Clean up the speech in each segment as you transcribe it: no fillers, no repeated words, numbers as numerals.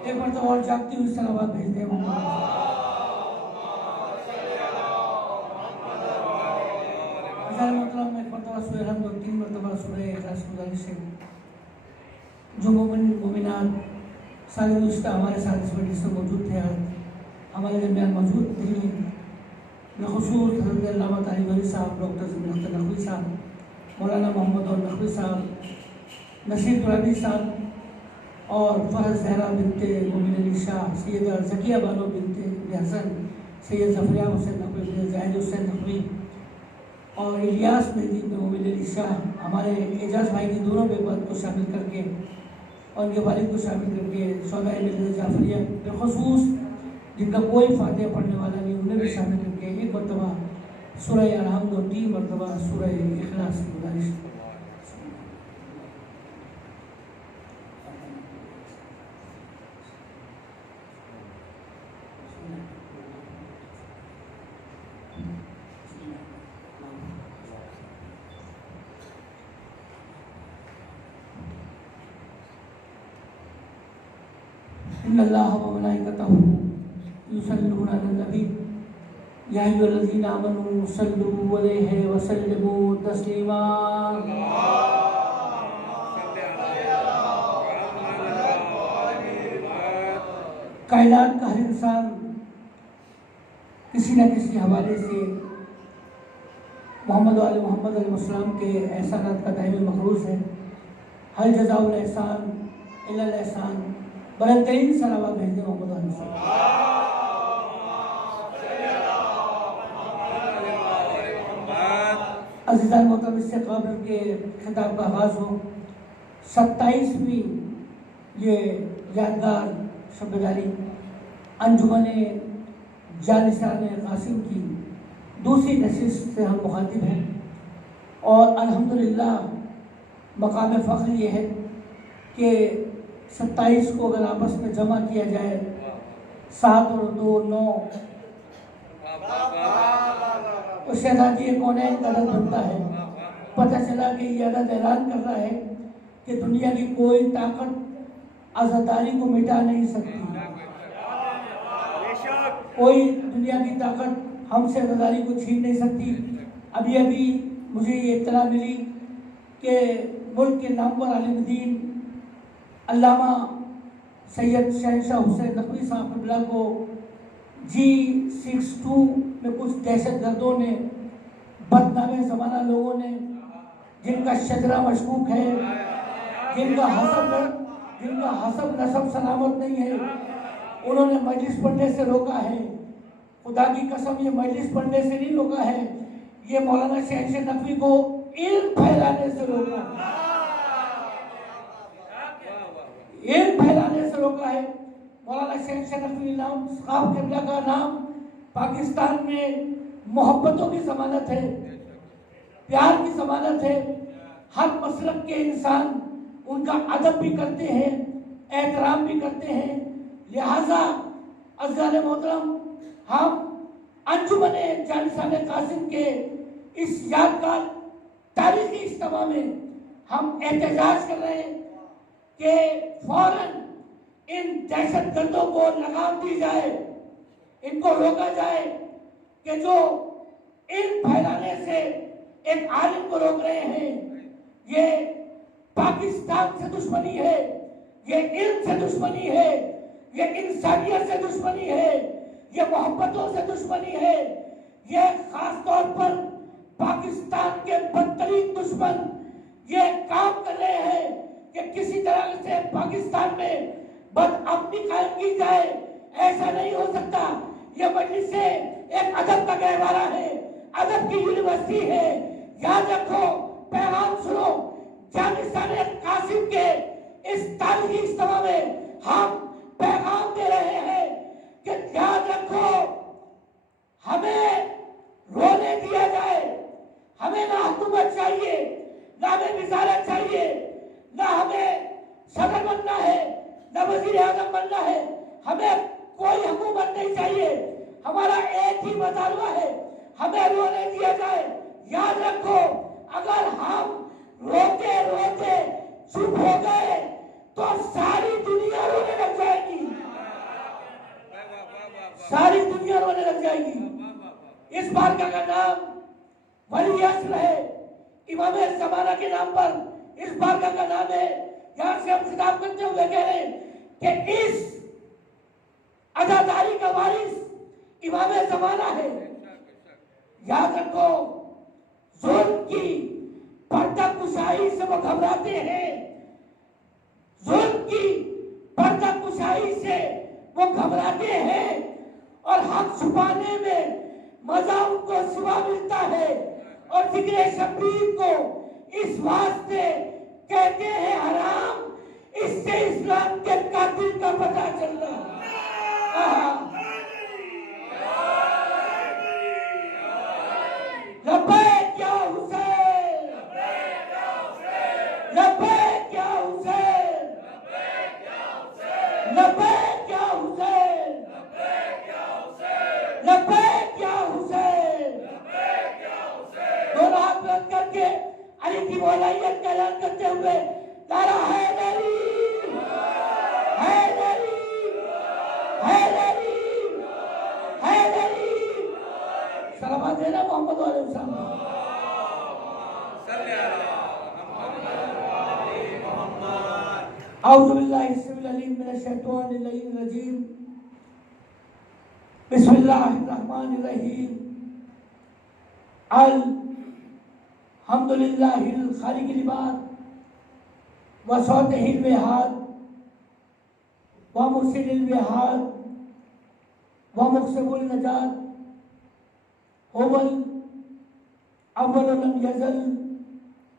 एक बार तो और जागती हुई सलावत भेज दे। मतलब एक मरतबा सूरह रहम और 3 मरतबा सूरह इखलास गुजारिश है। जो मोमिनात सारे रिश्ता हमारे साथ इस मजलिस में मौजूद थे, हमारे दरमियान मौजूद थे, बखुसूस हज़रत अल्लामा तालिब साहब, डॉक्टर ज़मीन अख्तर नकवी साहब, मौलाना मोहम्मद और नकवी साहब, नसीर कुरानी साहब और फ़रज़ ज़हरा बिनते मोमिन अली शाह, सैयदा ज़किया बानो बिनते हसन, सैयद ज़फ़रिया हुसैन नकवी बिन ज़ाहिद हुसैन नकवी और इलियास मेहदी बिन मोमिन अली शाह, हमारे एजाज़ भाई की दोनों बेबद को शामिल करके और उनके वालिद को शामिल करके सौदा मिलत जाफरिया बिलखुसूस जिनका कोई फातिहा पढ़ने वाला नहीं, उन्हें भी शामिल करके एक मरतबा सूरह अलहम्द और 3 मरतबा सूरह इखलास की गुजारिश। इन्नल्लाह व मलाइकतहू युसल्लूना अलन नबी या अय्युहल्लज़ीना आमनू सल्लू अलैहि व सल्लिमू तस्लीमा। कायनात का हर इंसान किसी न किसी हवाले से मोहम्मद वाले मोहम्मद अलैहिस्सलाम के एहसानात का दायमी मखरूज है। हल जज़ाउल एहसान इल्लल एहसान, बुलंदतरीन सलावत भेजते मोहम्मद वाले अज़ीज़ान मोहतरम। इससे कबल के खिताब का आगाज़ हो 27वीं ये यादगार शब्दारी अंजुमन जालिसाने कासिम की दूसरी नशिस्त से हम मुखातिब हैं और अल्हम्दुलिल्लाह मकाम फ़ख्र ये है कि 27 को अगर आपस में जमा किया जाए 7 और 2 9 तो शहजादी कौनैन का अदद बनता है। पता चला कि ये अदद ऐलान कर रहा है कि दुनिया की कोई ताकत आज़ादारी को मिटा नहीं सकती, कोई दुनिया की ताकत हमसे आज़ादारी को छीन नहीं सकती। अभी अभी मुझे ये इत्तला मिली कि मुल्क के नामवर आलिम दीन अल्लामा सैयद शहनशाह हुसैन नकवी साहब क़िबला को G62 में कुछ दहशतगर्दों ने, बदनामे ज़माना लोगों ने, जिनका शजरा मशकूक है, जिनका हसब नसब सलामत नहीं है, उन्होंने मजलिस पढ़ने से रोका है। खुदा की कसम ये मजलिस पढ़ने से नहीं रोका है, ये मौलाना शहनशाह नकवी को इल्म फैलाने से रोका है, इल्म फैलाने से रोका है। मौलाना शहनशाह नकवी नाम साहब क़िबला का नाम पाकिस्तान में मोहब्बतों की ज़मानत है, प्यार की ज़मानत है। हर मसलक के इंसान उनका अदब भी करते हैं, एहतराम भी करते हैं। लिहाजा अज़ीज़ान मोहतरम, हम अंजुमन जालिसाने कासिम के इस यादगार तारीखी इज्तिमा में हम एहतजाज कर रहे हैं कि फौरन इन दहशतगर्दों को लगाम दी जाए, इनको रोका जाए कि जो इल्म फैलाने से एक आलिम को रोक रहे हैं। ये पाकिस्तान से दुश्मनी है, ये इल्म से दुश्मनी है, ये इंसानियत से दुश्मनी है, ये मोहब्बतों से दुश्मनी है। ये खास तौर पर पाकिस्तान के बदतरीन दुश्मन ये काम कर रहे हैं कि किसी तरह से पाकिस्तान में बदअमनी कायम की जाए। ऐसा नहीं हो सकता। ये मजलिस से एक अदब का गहवारा है, अदब की यूनिवर्सिटी है। याद रखो, पैगाम सुनो। जालिसाने कासिम के इस तारीखी इज्तिमा में हम पैगाम दे रहे हैं कि याद रखो, हमें रोने दिया जाए, हमें ना हुकूमत चाहिए, ना हमें वज़ारत चाहिए, ना हमें सदर बनना है, ना वज़ीर आज़म बनना है। हमें कोई हुकूमत नहीं चाहिए। हमारा एक ही मुतालबा है, हमें रोने दिया जाए। याद रखो, अगर हम रोते रोते चुप हो गए तो सारी दुनिया रोने लग जाएगी। इस बारगाह का नाम वली असर है। इमाम ज़माना के नाम पर इस बारगाह का नाम है। यहां से हम खिताब करते हुए कह रहे हैं कि इस अदादारी का वारिस इमाम ज़माना है। याद रखो, जुल्म की पर्दा कुशाई से वो घबराते हैं, जुल्म की पर्दा कुशाई से वो घबराते हैं और हक छुपाने में मजा उनको सुबह मिलता है। और जिक्र शब्बीर को इस वास्ते कहते हैं हराम, इससे इस्लाम के कातिल का पता चल रहा है। लब्बैक या हुसैन, लब्बैक या हुसैन, लब्बैक या हुसैन, लब्बैक या हुसैन। दोनों हाथ बुलंद करके अली की मौलाइयत का ऐलान करते हुए नारा हैदरी, हैदरी, हैदरी, हैदरी। सलावत देना मोहम्मद वाले औज़ु बिल्लाहि अस्समीउल अलीम मिनश शैतानिर रजीम। बिस्मिल्लाहिर्रहमानिर रहीम। अल्हम्दुलिल्लाहिल खालिकिल इबाद व सौतिहिल वहाद व मुर्शिदिल वहाद व मुक़सिबुल नजात हुवल अव्वल लम यज़ल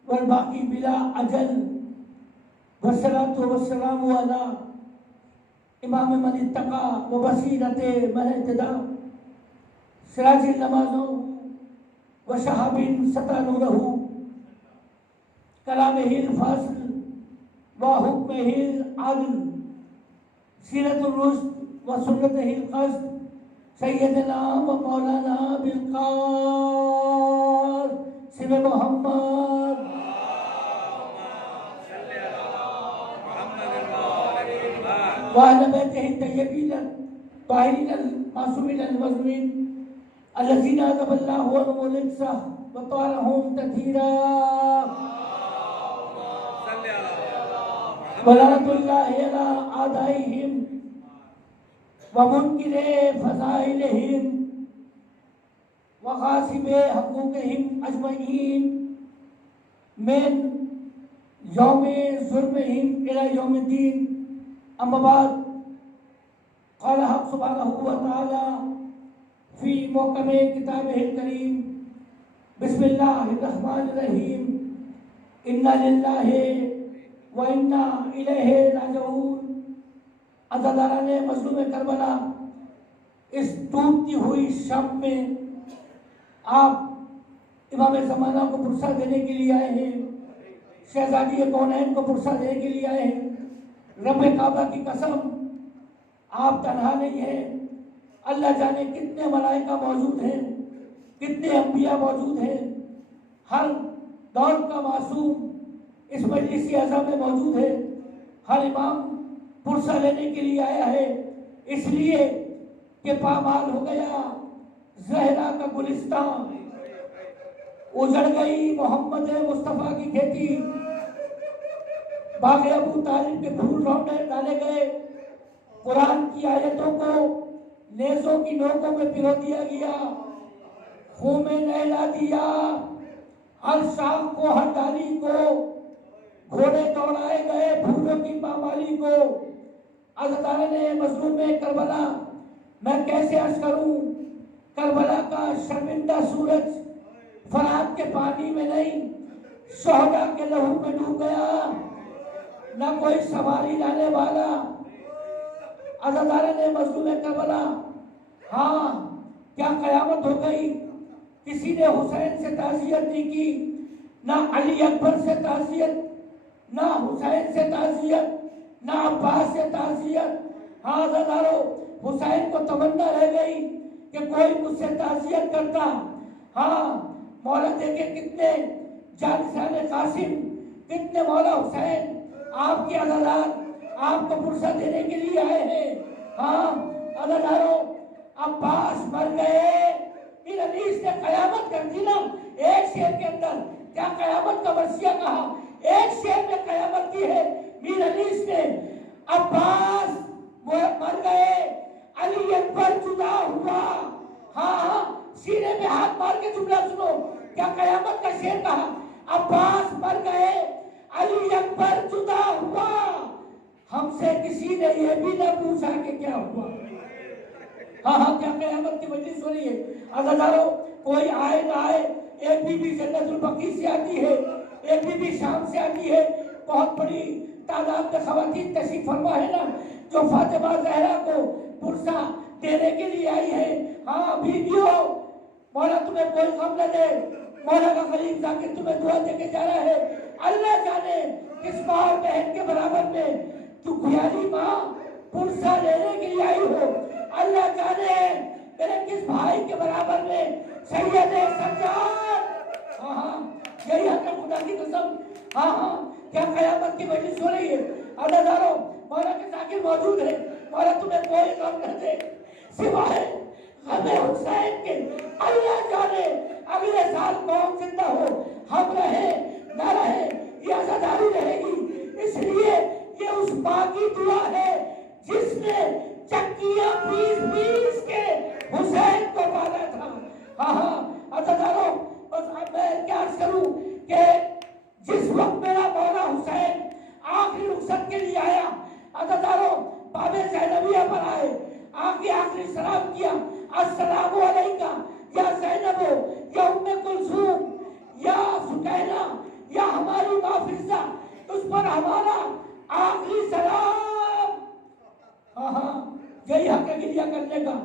वल बाकी बिला अजल वस्सलातु वस्सलामु अला इमाम मन इत्तका व बसीरते मन इत्तदा सिराजिल नमाज़ो व शहाबिन सतानूरहु कलामिहिल फासिल व हुक्मिहिल आदिल सीरतुर रुश्द व सुन्नतिहिल क़स्द सैयदना व मौलाना बिल क़ासिम मोहम्मद वअहले बैतिहि तय्यबीन ताहिरीन मासूमीन मज़लूमीन अल्लज़ीना अज़हबल्लाहु अन्हुमुल रिज्सा व तहरहुम तत्हीरा व लअनतुल्लाहि अला आदाइहिम व मुनकिरे फ़ज़ाइलिहिम व ग़ासिबे हक़ूक़िहिम अजमईन मिन यौमे ज़ुल्मिहिम इला यौमिद्दीन। अम्मा बाद क़ाल हक़ सुब्हानहु व तआला फ़ी मुहकमे किताबिहिल करीम बिस्मिल्लाहिर्रहमानिर रहीम। इन्ना लिल्लाहि व इन्ना इलैहि राजिऊन। अज़ादारान मज़लूम करबला, इस टूटती हुई शब में आप इमाम ज़माना को पुरसा देने के लिए आए हैं, शहज़ादी कौनैन को पुरसा देने के लिए आए हैं। रब काबा की कसम, आप तन्हा नहीं हैं। अल्लाह जाने कितने मलाइका मौजूद हैं, कितने अंबिया मौजूद हैं। हर दौर का मासूम इस मजलिस अज़ा में मौजूद है। हर इमाम पुरसा लेने के लिए आया है, इसलिए कि पामाल हो गया ज़हरा का गुलिस्तान, उजड़ गई मोहम्मद मुस्तफ़ा की खेती, बाग़ अबू तालिब के फूल रौंदे डाले गए, कुरान की आयतों को नेज़ों की नोकों में पिरो दिया गया, खून में नहला दिया, हर शाख को हर डाली को घोड़े दौड़ाए गए, फूलों की पामाली को। अज़ादारान मज़लूम करबला, मैं कैसे अर्ज करूं, करबला का शर्मिंदा सूरज फरात के पानी में नहीं, शोहदा के लहू में डूब गया। न कोई सवारी लाने वाला। अज़ादारान मज़लूम करबला, हाँ, क्या कयामत हो गई। किसी ने हुसैन से ताज़ियत नहीं की, ना अली अकबर से ताज़ियत, ना हुसैन से ताज़ियत, ना अब्बास से ताज़ियत। हाँ अज़ादारो, हुसैन को तमन्ना रह गई कि कोई मुझसे ताज़ियत करता। हाँ, मौला देखे कितने जानिसाने कासिम, कितने मौला हुसैन आपके अज़ादार आपको फुर्सत देने के लिए आए हैं। हाँ अज़ादारो, अब्बास मर गए, मीर अनीस ने कयामत कर दी ना एक शेर के अंदर। क्या कयामत का वर्षिया कहा, एक शेर में कयामत की है मीर अनीस ने। अब्बास वो मर गए, अली अकबर जुदा हुआ। हाँ, सीने में हाथ मार के जुमला सुनो, क्या कयामत का शेर कहा, अब्बास मर गए, अली अकबर जुदा हुआ। हमसे किसी ने ये भी न पूछा कि क्या हुआ। हाँ, क्या कयामत की मजलिस हो रही है। अज़ादारों, कोई आए ना आए, एक बीबी जन्नतुल बकी से आती है, एक बीबी शाम से आती है। बहुत बड़ी तादाद में खवातीन तशरीफ फरमा है ना, जो फातिमा ज़हरा को पुरसा देने के लिए आई है। हाँ बीबियों, मौला तुम्हें कोई गम न दे, मौला का खलील जाकिर तुम्हें दुआ देके जा रहा है। अल्लाह जाने किस माँ और बहन के बराबर में तू खुयाली माँ पुरसा लेने के लिए आई हो। अल्लाह जाने मेरे किस भाई के बराबर में सैयद सज्जाद। हाँ, यही है खुदा की कसम। हाँ, क्या कयामत की मजलिस हो रही है। अदादारों, मौला के जाकिर मौजूद है। मौला तुम्हें कोई गम न दे सिवाय गमे हुसैन के। अल्लाह जाने अगले साल कौन जिंदा हो, हम रहे न रहे, ये आजादारी रहेगी। इसलिए ये उस माँ की दुआ है जिसने चक्कियां पीस के हुसैन को पाला था। हाँ, अज़ादारों, बस मैं क्या करूं कि जिस वक्त मेरा मौला हुसैन आखिरी रुखसत के लिए आया, अज़ादारों बाबे ज़ैनबिया पर आए, आखिरी सलाम किया, अस्सलामु अलैका या ज़ैनबो या उम्मे कुलसूम या सुकैना या हमारी माँ फिज़ा, उस पर हमारा आखिरी सलाम। हाँ, यही हक है गिरिया करने का।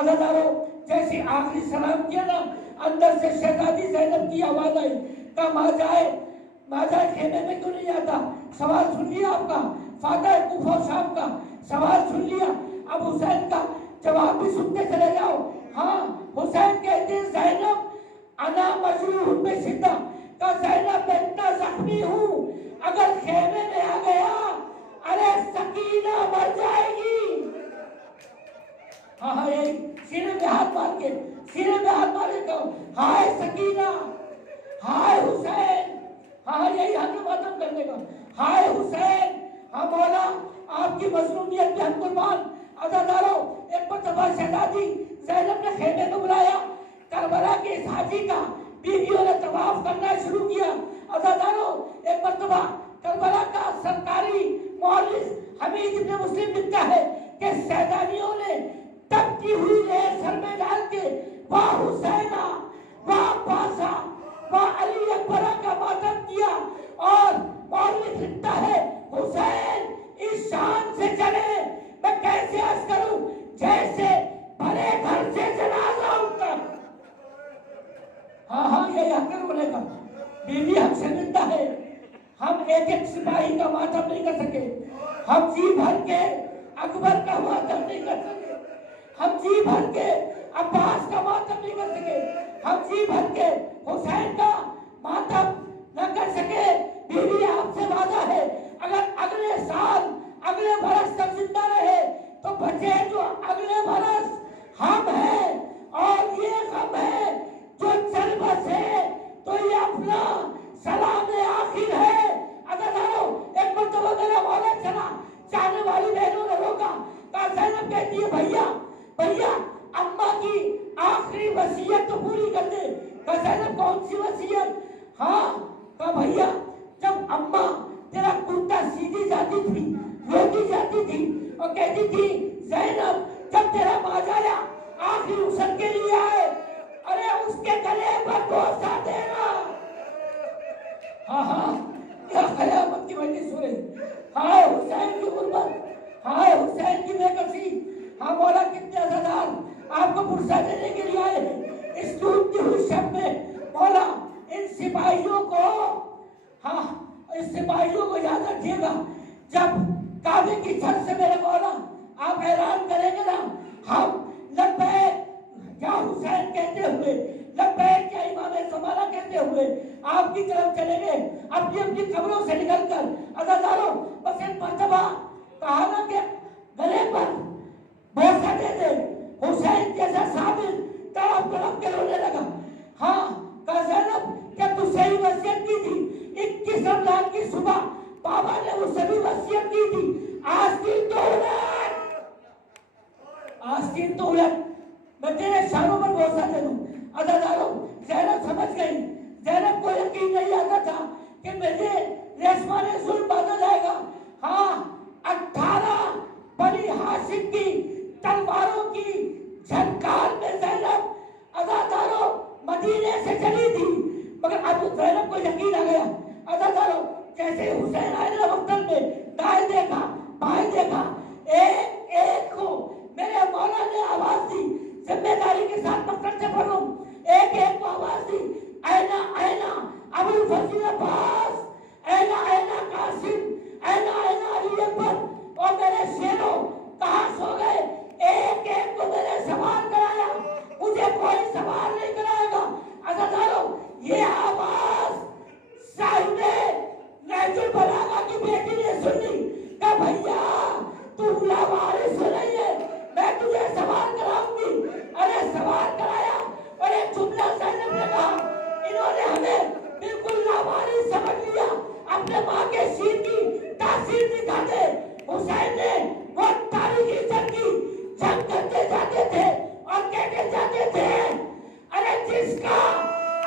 अज़ादारों, जैसे आखिरी सलाम किया ना, अंदर से शहजादी ज़ैनब की आवाज आई, कहा माँ जाए खेमे में क्यों नहीं आता। सवाल सुन लिया आपका, फादर कुफा साहब का सवाल सुन लिया, अब हुसैन का जवाब भी सुनते चले जाओ। हाँ, हुसैन कहते हैं ज़ैनब अना मजरूह में शिद्दा, का ज़ैनब मैं इतना जख्मी हूँ, अगर खेमे में आ गया अरे सकीना मर जाएगी। हाँ, यही सीने में हाथ मार के, सीने में हाथ मारे कहो हाय सकीना, हाय हुसैन। हाँ, यही हक मातम करने का, हाय हुसैन। हाँ मौला, आपकी मजलूमियत पे हम कुर्बान। अज़ादारों, एक मरतबा शहजादी ज़ैनब ने खेमे में बुलाया, करबला के इस हाजी का बीवियों ने तवाफ करना शुरू किया। अज़ादारों, एक मरतबा करबला का सरकारी मौलिस हमीद इब्न मुस्लिम लिखता है कि शहजादियों ने तपती हुई लेर सर में डाल के वाह हुसैना, वाह पासा, वाह अली अकबर का मातम किया। और मौलिस लिखता है हुसैन इस शान से चले, मैं कैसे अर्ज करूं, जैसे भरे घर से जनाजा उठता। हाँ, यही हक बोलेगा। बीवी हमसे मिलता है, हम एक सिपाही का मातम नहीं कर सके, हम जी भर के अकबर का मातम नहीं कर सके, हम जी भर के अब्बास का मातम नहीं कर सके, हम जी भर के हुसैन का मातम न कर सके। बीवी आपसे वादा है, अगर अगले साल अगले बरस तक जिंदा रहे तो बचे जो अगले बरस हम हैं, और ये हम है जो चल बसे तो ये अपना सलाम आखिर है। अज़ादारों, एक मरतबा मेरा मौला चला, चाहने वाली बहनों ने रोका, कहा ज़ैनब कहती है भैया अम्मा की आखिरी वसीयत तो पूरी कर दे। कहा ज़ैनब कौन सी वसीयत। हाँ, कहा भैया जब अम्मा तेरा कुर्ता सीधी जाती थी, रोटी जाती थी और कहती थी ज़ैनब जब तेरा माजाया आखिरी रुखसत के लिए आए, अरे उसके गले पर बोसा देना। हाँ, क्या कयामत की मजलिस हो रही। हाय हुसैन की गुर्बत, हाय हुसैन की बेकसी। हाँ मौला, कितने अज़ादार आपको पुरसा देने के लिए आए हैं इस डूबती हुई शब में। मौला, इन सिपाहियों को, हाँ इस सिपाहियों को याद रखिएगा, जब काबे की छत से मेरे मौला आप ऐलान करेंगे ना, हम लब्बैक या हुसैन कहते हुए, लब्बैक या इमाम ज़माना कहते हुए आपकी तरफ चलेंगे, अपनी अपनी कब्रों से निकलकर। अज़ादारों, बस एक मर्तबा कहा ना कि गले पर बोसा दे दे, हुसैन जैसा साबित तरफ तरफ के बेटी ने सुन ली कि भैया तू लावारिस हो रही है, मैं तुझे सवाल कराऊंगी। अरे सवाल कराया और एक जुमला ज़ैनब ने कहा, इन्होंने हमें बिल्कुल लावारिस समझ लिया, अपने माँ के शीर की तासीर दिखा दे। हुसैन ने वो तारीखी जंग की जंग करते जाते थे और कहते जाते थे, अरे जिसका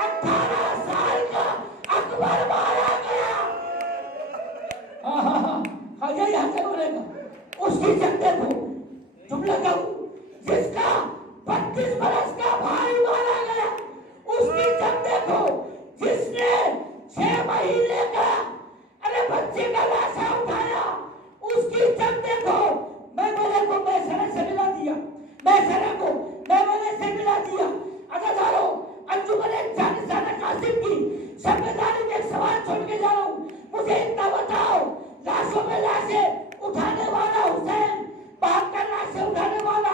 18 साल का अकबर मारा गया, हाँ यही हक बोलेगा, उसकी जंग देखो। जुमला कहूँ, जिसका 32 बरस का भाई मारा गया, उसकी जंग देखो। जिसने 6 महीने का अरे बच्चे का लाशा उठाया, उसकी जंग देखो। मैंने को मैसरे से मिला दिया, मैसरे को मैंने से मिला दिया। अदादारों, अंजुमन जानिसाना कासिम की संविधान में एक सवाल छोड़ के जा रहा हूँ, मुझे इतना बताओ, लाशों में लाशें उठाने वाला हुसैन, भागकर लाशें उठाने वाला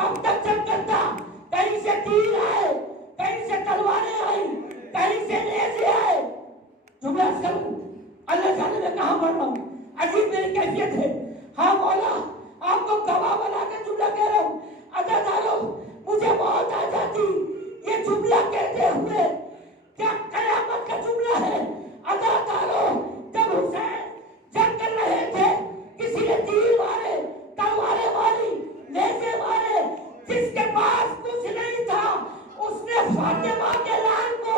कब तक जंग करता? कहीं से तीर आए, कहीं से तलवारें आई, कहीं से नेज़े आए। जुमला करूं, अल्लाह जाने में कहां बढ़ रहा हूं, अजीब मेरी कैफियत है। हाँ मौला, आपको गवाह बना के जुमला कह रहा हूं। अदादारों, मुझे मौत आ जाती ये जुमला कहते हुए, क्या कयामत का जुमला है। अदादारों, जब हुसैन जंग कर रहे थे, किसी ने तीर मारे, तलवारें मारी, नेज़े मारे, जिसके पास कुछ नहीं था उसने फातिमा के लाल को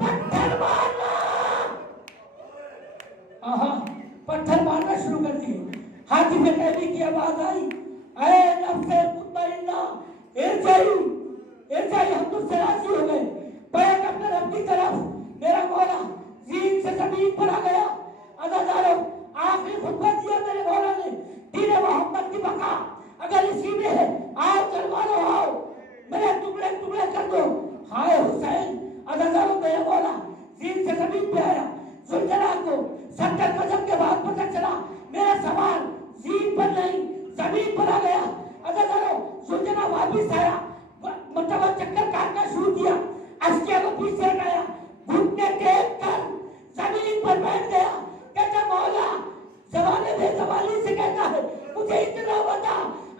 पत्थर मारना, पत्थर मारना शुरू कर दिए। हाथी पे कहने की आवाज आई, ऐ नफ्से मुतमइन्ना इरजाई, इरजाई, हम तुझसे राजी हो गए। बैठ अपने रब की तरफ। मेरा मौला जीन से जमीन पर आ गया। अदादारों, आखिरी खुतबा दिया मेरे मौला ने, दीन मोहम्मद की बका अगर इसी में है, आओ तलवारों आओ, मेरे टुकड़े टुकड़े कर दो। हाय हुसैन। अदादारों, मेरा मौला जीन से जमीन पे आया। जुल्जला को 70 कदम के बाद पता चला मेरा सवाल जीन पर नहीं जमीन पर आ गया। अदादारों, जुल्जला वापस आया, मतलब चक्कर काटना शुरू किया, अस्किया को पीछे हटाया, घुटने टेक कर जमीन पर बैठ गया। कहता मौला, जवाने बेजवानी से कहता है, मुझे इतना बता,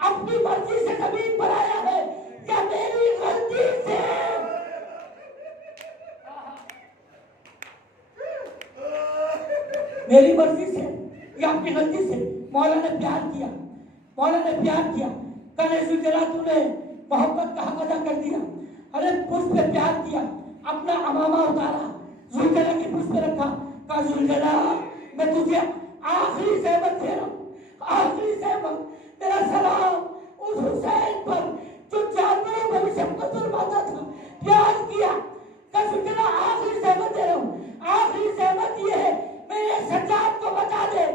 अपनी मर्जी से जमीन पर आया है या मेरी गलती से? मेरी मर्जी से या अपनी गलती से? मौला ने प्यार किया, मौला ने प्यार किया। कल जुल्जला तूने मोहब्बत का हक अदा कर दिया। अरे पुष्प पे प्यार किया, अपना अमामा उतारा, जुल्जला की पुष्प पे रखा, कहा जुल्जला मैं तुझे आखिरी सहमत दे रहा हूँ, आखिरी सहमत। मेरा सलाम उस हुसैन पर जो जानवरों पर भी शफकत फरमाता था, प्यार किया। कहा जुल्जला आखिरी सहमत दे रहा हूँ, आखिरी सहमत ये है, मेरे सज्जाद को बता दे